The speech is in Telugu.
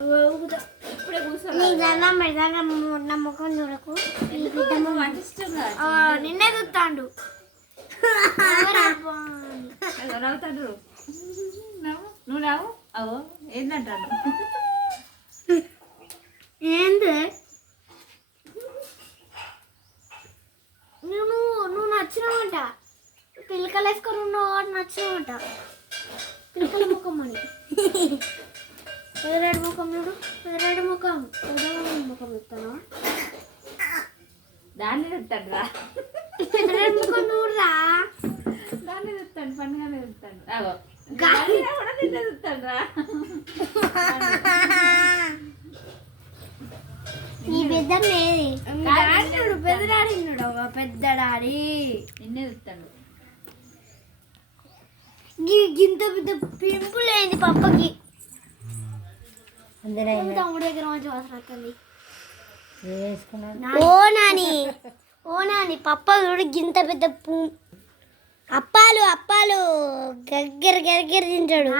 ఇప్పుడే నా ముఖం చూడకు. నిన్నే చూస్తాడు నవ్వుతాడు. నువ్వు నవ్వు. అవో ఏంటంటాను ఏంది నువ్వు నచ్చినావంట. పిల్లకలు వేసుకొని ఉన్నావు వాడు నచ్చినావంట. పిల్లకల ముఖం అని ఎదురేడు ముఖం చూడు. ఎదురేడు ముఖం ముఖం చెప్తాను. దాన్ని చెప్తాడు రా. ఎదురేడు ముఖం చూడరా. దాన్ని చెప్తాడు. పండుగనే చెప్తాడు. అవో కూడా నిన్నే చెప్తాడు రా. ఈ పెద్ద పెద్ద డాడీ పెద్ద డాడీ నిన్నే చెప్తాడు. గింత పెద్ద పింపుల్ అయింది పప్పకి. తమ్ముడు దగ్గర మంచి వాసన వస్తుంది. ఓ నాని పప్ప చూడు గింత పెద్ద అప్పాలు గగ్గర గగ్గర తింటాడు.